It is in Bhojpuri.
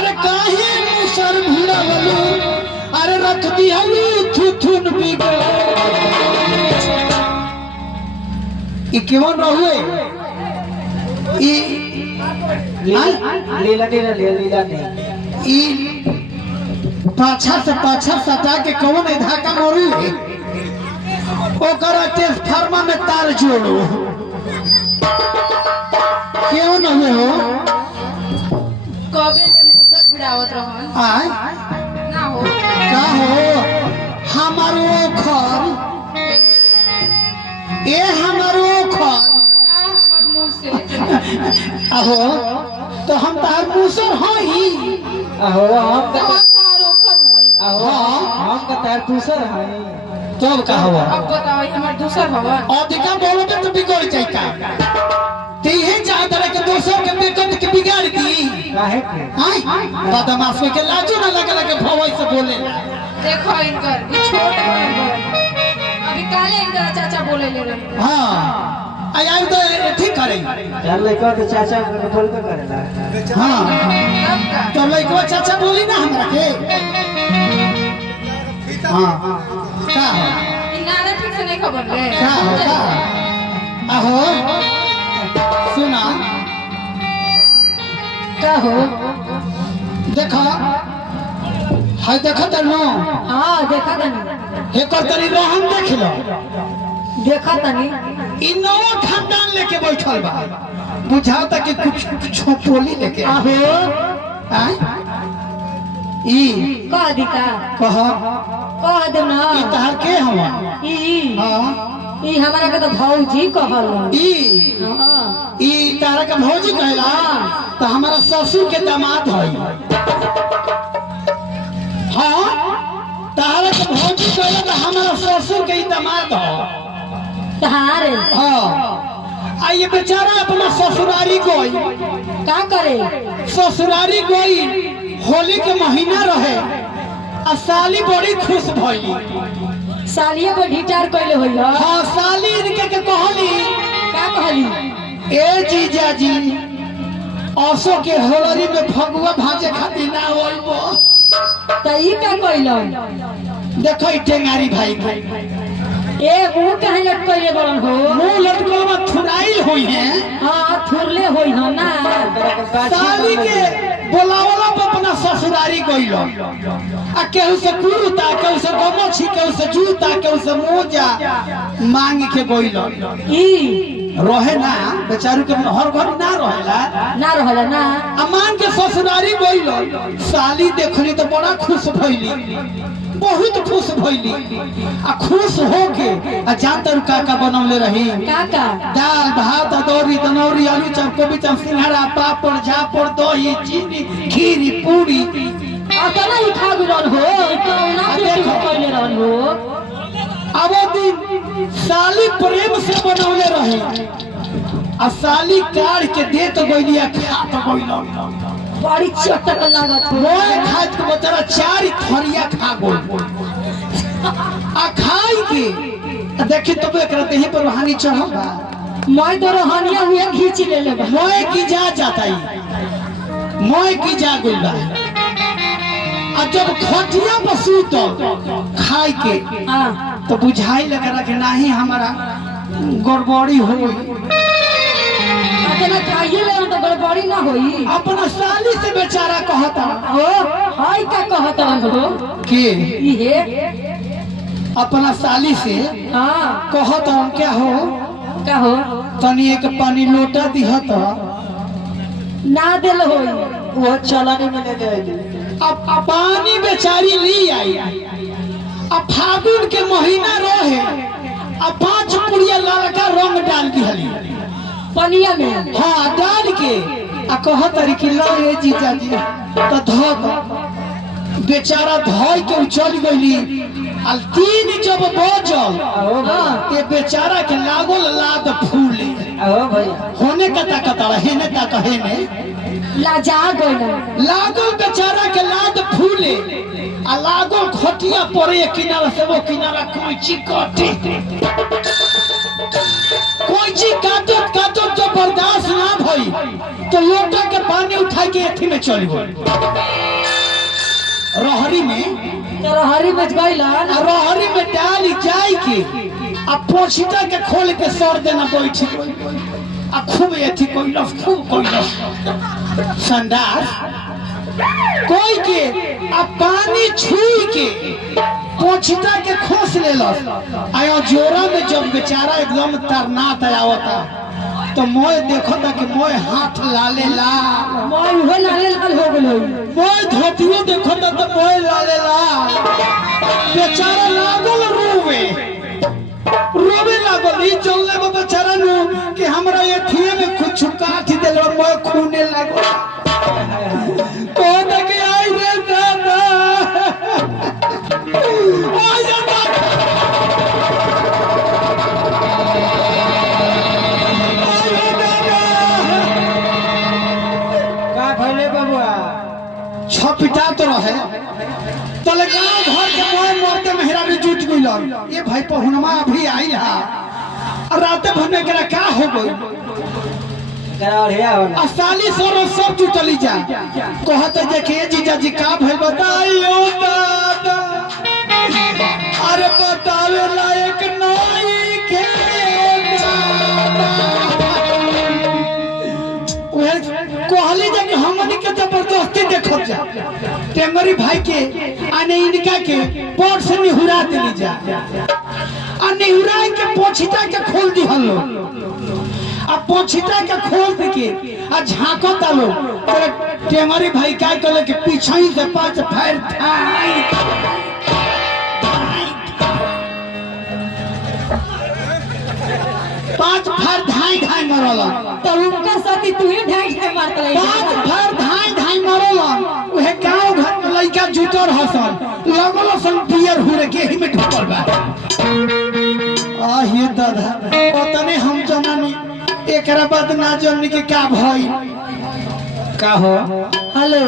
अरे काहे मुसर भिड़ावलू अरे रख दिहलू थुथुन बिगड़ ई केवन रहुए ई लीला लीला लीला नहीं ई पाछा से पाछा सटा के कौन है धाका मोरू ओकर ट्रांसफार्मर में तार जोड़ो क्यों न हुए हो कबे ले मुसर भिड़ावत रहन आय ना हो का हो हमारो खर ए हमारो खर का हमर मुंह से आहो तो हम तार मुसर हई आहो हम तो हम तारो खन हई आहो हम का तार दूसर है तब का हुआ अब बताओ हमर दूसर भवन अधिका बोलोगे तो बिगड़ जाए का तीहे चाहत रहे के दोसर के बेकत के बिगाड़ दी काहे के आय बदमाश के लाजो ना लगे लगे भवई से बोले देखो इनकर ई छोट बन अभी काले इनकर चाचा बोले ले रहे हां आई आई तो ठीक करे चल लइका के चाचा के बोलबे करेला हां तब का तो लइकवा चाचा बोली ना हमरा के हां का ई नाना ठीक से नहीं खबर रे का हो का आहो सुना का हो देखा हाय देखा तनो हां देखा तनी हेकर तरी रहन देख लो देखा तनी इ नवा खानदान लेके बैठल बा बुझाता कि कुछ टोली लेके आहो आय ई का दिका कह दे ना ई तहार के हवा ई हां ई हमरा के तो भौजी कहल ई हां ई तारा का भौजी कहला तो हमारा ससुर के दामाद हई हां तारा का भौजी कहला तो हमारा ससुर के दामाद ह तहारे हां आ ये बेचारा अपना ससुरारी गई का करे ससुरारी गई होली के महीना रहे आ साली बड़ी खुश भइली सालिया को ढिटार कइले होई ह हाँ साली इनके के कहली का कहली ए जीजा जी औसो के होलरी में फगुआ भाजे खातिर ना होइबो त ई का कइलो देखो ई टेंगारी भाई के ए मुंह काहे लटकइले बड़न हो मुंह लटकल में थुराइल हुई है हां थुरले होई ह ना साली के बोलावला पर अपना ससुरारी गइलो आ केहू से कुर्ता केहू से गमछी केहू से जूता केहू से मोजा मांग के गइलो ई रहे ना बेचारू के हर घर ना रहेला ना रहला ना आ मांग के ससुरारी गइलो साली देखली तो बड़ा खुश भइली बहुत खुश भइली आ खुश होके आ जानतर काका बनौले रही काका दाल भात अदौरी दनौरी आलू चप कोबी चप सिंघाड़ा पापड़ झापड़ दही चीनी खीरी पूरी अतना ही खा गुरन हो कौना बेटी कइले रहन हो अब वो दिन साली प्रेम से बनौले रही आ साली काढ़ के दे तो गइलिया खा तो गइलो बड़ी चटक लागत हो मोए खात के बेचारा चार थरिया खा गइल आ खाई के आ देखी तो एकरा देह पर हानि चढ़बा मैं तो रोहनिया हुए खींच ले ले मोए की जा जाताई मोए की जा गइल बा आ जब खटिया पर सूतल खाई के हां तो बुझाई लगा कि नहीं हमारा गड़बड़ी हो अतना खाइए ले तो गड़बड़ी ना होई अपना साली से बेचारा कहता हो हाय का कहत हो के ई हे अपना साली से हां कहता क्या हो का हो तनी एक पानी लोटा दिहत ना देल होई वो चलाने में ले गए अब पानी बेचारी ली आई अब फागुन के महीना रहे अब 5 पुड़िया ललका रंग डाल दिहली पनिया में हाँ डाल के आ कहत रही कि लो रे जीजा जी तो धो दो बेचारा धोई के चल गई आ 3 जब बजल ये बेचारा के लागल लाद फूले आहो भैया होने का ताकत हेने तक हेने लाजा गइल लागल बेचारा के लाद फूले आ लागल खटिया पड़े किनारा से वो किनारा कोई काटे कोई काटत काटत जो बर्दाश्त ना भई तो लोटा के पानी उठा के एथी में चल गई रहरी में। रहरी मच गइल आ रहरी में डाली जाई के आ पोछिटा के खोल के सर देना बैठ आ खूब एथी कोइलस खूब कोइलस संडास कोई के आ पानी छुई के पोछिटा के खोस लेलस। आया जोरा में जब बेचारा एकदम तरनात आवता तो मोय देखो था कि मोय हाथ लाले लाल मोय उहे लाले लाल हो गेल मोय धोतियो देखो था तो मोय लाले लाल बेचारा लागल रोवे लागल ई चलले बा बेचारा नु कि हमरा ये थिए में कुछ काट देल मोय खूने लागल तो तक आई रे दादा आई रे दादा छपिटा तो रहे तले गांव घर के मोय मरते मेहरा भी जुट गइल ये भाई पहुनमा अभी आई हा रात भर में करा का हो गई असाली सर सब जुटली जा कहत देखिए जीजा जी का भइल बताइयो दादा अरे बतावे लायक नहीं के कहली जा कि हमनी के जबरदस्ती देखत जा टेंगरी भाई के आने इनका के पोट से निहुरा देली जा आ निहुरा के पोछिटा के खोल दी हलो आ पोछिटा के खोल के आ झांकत आलो तो टेंगरी भाई का कहले कि पीछे से पांच फायर ठाई पांच फायर ढाई ढाई मरला तो उनका साथी तू ही ढाई ढाई मारत रही पांच फायर ढाई ढाई मरला उहे गांव घर में लइका जुटर हसन लगल सन पियर हुरे के ही में ढुकल बा आ ये दादा पता नहीं हम जनानी एकरा बाद ना जाननी के का भई का हो हेलो